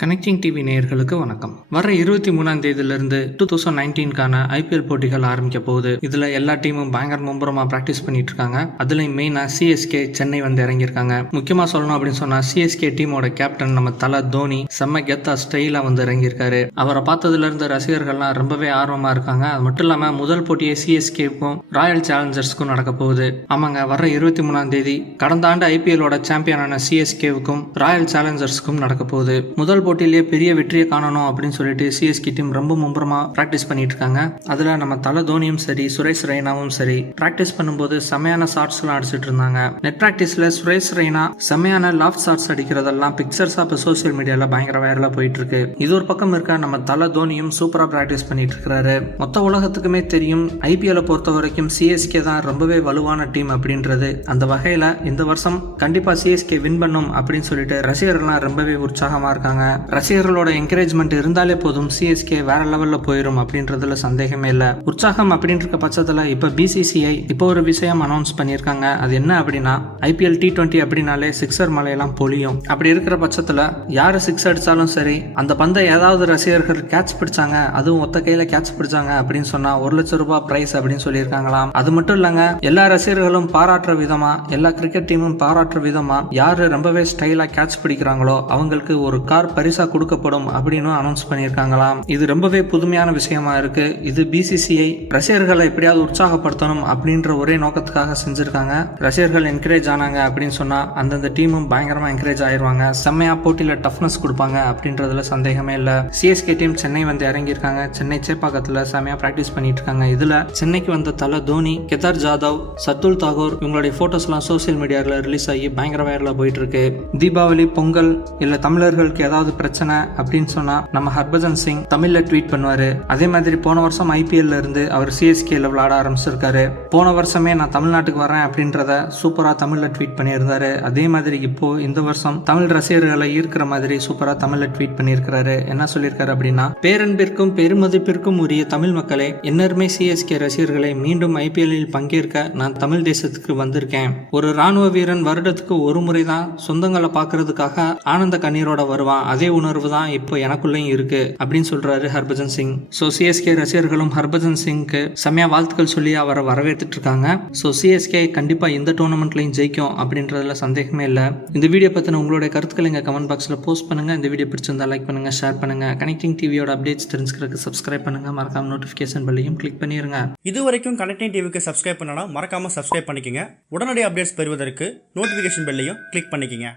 Connecting TV நேயர்களுக்கு வணக்கம். வர 23ஆம் தேதியிலிருந்து 2019க்கான ஐபிஎல் போட்டிகள் ஆரம்பிக்க போகுது. இதுல எல்லா டீமும் பயங்கர மும்பரமா பிராக்டிஸ் பண்ணிட்டு இருக்காங்க. அதுலயும் மெயினா சிஎஸ்கே சென்னை வந்து இறங்கியிருக்காங்க. முக்கியமா சொல்லணும் அப்படின்னு சொன்னா சிஎஸ்கே டீமோட கேப்டன் நம்ம தல தோனி செம்ம கெத்தா ஸ்டைலா வந்து இறங்கியிருக்காரு. அவரை பார்த்ததுல இருந்து ரசிகர்கள்லாம் ரொம்பவே ஆர்வமா இருக்காங்க. அது மட்டும் இல்லாம முதல் போட்டியே சிஎஸ்கேக்கும் ராயல் சேலஞ்சர்ஸ்க்கும் நடக்க போகுது. ஆமாங்க, வர 23ஆம் தேதி கடந்த ஆண்டு ஐபிஎலோட சாம்பியனான சிஎஸ்கேவுக்கும் ராயல் சேலஞ்சர்ஸ்க்கும் நடக்க போகுது. முதல் போட்டியிலேயே பெரிய வெற்றியை காணணும் அப்படின்னு சொல்லிட்டு சிஎஸ்கே டீம் ரொம்ப மும்பரமா பிராக்டிஸ் பண்ணிட்டு இருக்காங்க. அதுல நம்ம தல தோனியும் சரி சுரேஷ் ரெய்னாவும் சரி பிராக்டிஸ் பண்ணும்போது செமையான ஷாட்ஸ் எல்லாம் அடிச்சிட்டு இருந்தாங்க. நெட் பிராக்டிஸ்ல சுரேஷ் ரெய்னா செமையான லாஃப்ட் ஷாட்ஸ் அடிக்கிறதெல்லாம் பிக்சர்ஸா இப்ப சோசியல் மீடியால பயங்கர வைரலா போயிட்டு இருக்கு. இது ஒரு பக்கம் இருக்க, நம்ம தல தோனியும் சூப்பரா பிராக்டிஸ் பண்ணிட்டு இருக்காரு. மொத்த உலகத்துக்குமே தெரியும் ஐபிஎல் பொறுத்த வரைக்கும் சிஎஸ்கே தான் ரொம்பவே வலுவான டீம் அப்படின்றது. அந்த வகையில இந்த வருஷம் கண்டிப்பா சிஎஸ்கே வின் பண்ணும் அப்படின்னு சொல்லிட்டு ரசிகர்கள்லாம் ரொம்பவே உற்சாகமா இருக்காங்க. ரசிகர்களோட என்கரேஜ்மெண்ட் இருந்தாலே போதும் சிஎஸ்கே வேற லெவல்ல போயிடும் அப்படின்றதுல சந்தேகமே இல்ல. உற்சாகம் அப்படின்ற பட்சத்துல இப்ப பிசிசிஐ இப்போ ஒரு விஷயம் அனௌன்ஸ் பண்ணியிருக்காங்க. அது என்ன அப்படின்னா ஐபிஎல் T20 அப்படின்னாலே சிக்ஸர் மலையெல்லாம் பொழியும். அப்படி இருக்கிற பட்சத்துல யாரு சிக்ஸ் அடிச்சாலும் சரி அந்த பந்தை ஏதாவது ரசிகர்கள் கேட்ச் பிடிச்சாங்க, அதுவும் ஒத்த கையில கேட்ச் பிடிச்சாங்க அப்படின்னு சொன்னா 1 லட்சம் ரூபாய் பிரைஸ் அப்படின்னு சொல்லியிருக்காங்களாம். அது மட்டும் இல்லங்க, எல்லா ரசிகர்களும் பாராட்டுற விதமா, எல்லா கிரிக்கெட் டீமும் பாராட்டுற விதமா யாரு ரொம்பவே ஸ்டைலா கேட்ச் பிடிக்கிறாங்களோ அவங்களுக்கு ஒரு கார் பரிசா கொடுக்கப்படும் அப்படின்னு அனௌன்ஸ் பண்ணியிருக்காங்களாம். இது ரொம்பவே புதுமையான விஷயமா இருக்கு. இது பிசிசிஐ ரசிகர்களை எப்படியாவது உற்சாகப்படுத்தணும் அப்படின்ற ஒரே நோக்கத்துக்காக செஞ்சிருக்காங்க. ரசிகர்கள் என்கரேஜ் ஆனாங்க அப்படின்னு சொன்னா அந்தந்த டீமும் பயங்கரமா என்கரேஜ் ஆயிருவாங்க. செம்மையா போட்டியில டஃப்னஸ் கொடுப்பாங்க அப்படின்றதுல சந்தேகமே இல்ல. சிஎஸ்கே டீம் சென்னை வந்து இறங்கியிருக்காங்க. சென்னை சேப்பாக்கத்துல செம்மையா பிராக்டிஸ் பண்ணிட்டு இருக்காங்க. இதுல சென்னைக்கு வந்த தல தோனி, கேதார் ஜாதவ், சர்துல் தாகூர் இவங்களுடைய போட்டோஸ் எல்லாம் சோசியல் மீடியால ரிலீஸ் ஆகி பயங்கர வைரலா போயிட்டு இருக்கு. தீபாவளி, பொங்கல் இல்ல தமிழர்களுக்கு ஏதாவது பிரச்சனை அப்படின்னு சொன்னா நம்ம ஹர்பஜன் சிங் தமிழ்ல ட்வீட் பண்ணுவாரு. அதே மாதிரி போன வருஷம் ஐபிஎல்ல இருந்து அவர் சிஎஸ்கேல விளையாட ஆரம்பிச்சிருக்காரு. போன வருஷமே நான் தமிழ்நாட்டுக்கு வரேன் அப்படின்றத சூப்பரா தமிழ்ல ட்வீட் பண்ணியிருந்தாரு. அதே மாதிரி இப்போ இந்த வருஷம் தமிழ் ரசிகர்களை ஈர்க்கிற மாதிரி சூப்பரா தமிழ்ல ட்வீட் பண்ணியிருக்காரு. என்ன சொல்லியிருக்காரு அப்படின்னா, பேரன்பிற்கும் பெருமதிப்பிற்கும் உரிய தமிழ் மக்களே, என்னருமே சிஎஸ்கே ரசிகர்களை மீண்டும் ஐபிஎல்லில் பங்கேற்க நான் தமிழ் தேசத்துக்கு வந்திருக்கேன். ஒரு ராணுவ வீரன் வருடத்துக்கு ஒரு முறை தான் சொந்தங்களை பாக்குறதுக்காக ஆனந்த கண்ணீரோட வருவான். அதே உணர்வு தான் இப்போ எனக்குள்ளேயும் இருக்கு அப்படின்னு சொல்றாரு ஹர்பஜன் சிங். சோ சிஎஸ்கே ரசிகர்களும் ஹர்பஜன் சிங்க்கு செம்மையா வாழ்த்துக்கள் சொல்லி அவரை வரவேற்றுட்டு இருக்காங்க. சோ சிஎஸ்கே கண்டிப்பா இந்த டோர்னமெண்ட்லையும் ஜெயிக்கும் அப்படின்றதுல சந்தேகமே இல்ல. இந்த வீடியோ பத்தின உங்களுடைய கருத்துக்கள் எங்க கமெண்ட் பாக்ஸ்ல போஸ்ட் பண்ணுங்க. இந்த வீடியோ பிடிச்சிருந்தா லைக் பண்ணுங்க, ஷேர் பண்ணுங்க. கனெக்டிங் டிவியோட அப்டேட்ஸ் தெரிஞ்சுக்கிறதுக்கு சப்ஸ்கிரைப் பண்ணுங்க. மறக்காம நோட்டிபிகேஷன் பெல்லையும் கிளிக் பண்ணிருங்க. இது வரைக்கும் கனெக்டிங் டிவிக்கு சப்ஸ்கிரைப் பண்ணனா மறக்காம சப்ஸ்கிரைப் பண்ணிக்கங்க. உடனடி அப்டேட்ஸ் பெறுவதற்கு நோட்டிபிகேஷன் பெல்லையும் கிளிக் பண்ணிக்கங்க.